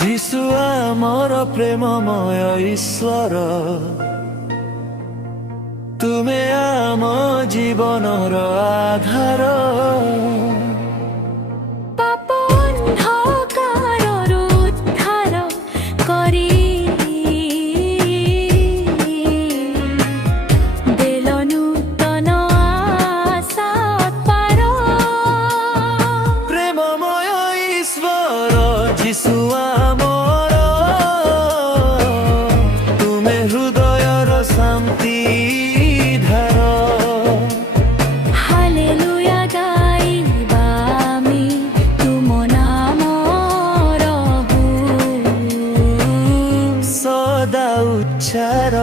যিশু আমার প্রেমময় ঈশ্বর, তুমে আম জীবনর আধার। প্রেমময় ঈশ্বর যিশু আমার, তুমে হৃদয়র শান্তি ধার। হালেলুয়া গাইবা আমি তুম নামর সদা উচ্চার।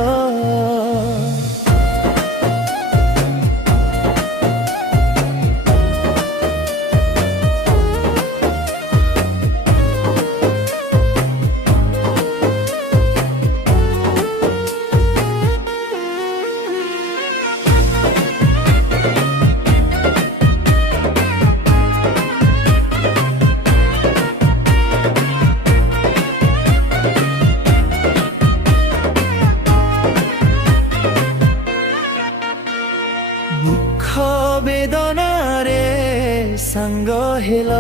দুঃখ বেদনারে সাঙ্গ হেল,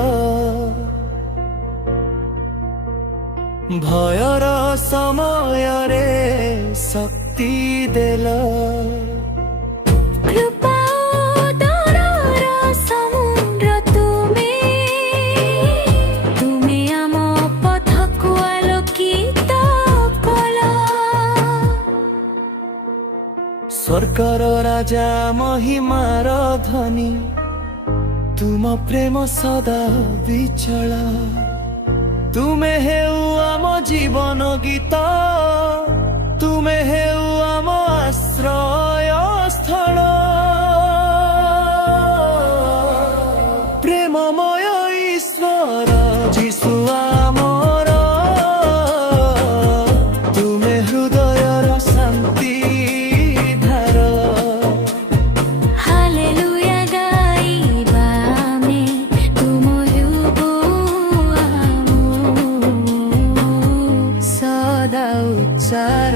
ভয়র সমୟରେ শক্তি দেল। কৃপা উদরর সমুদ্র তুমি, তুমি আম পথকু আলোকিত কল। স্বর্গর রাজা মহিমার ধ্বনি, তুম প্রেম সদা বিচଳ। তুমে হেউ আম জীবন গীত, তুমে হেউ আম আশ্রয় স্থল। প্রেমময় ঈশ্বর যিশু আমার, তুমে হৃদয়র শান্তি ধার। হালেলুয়া গাইবা আমি তুম সদা উচ্চার।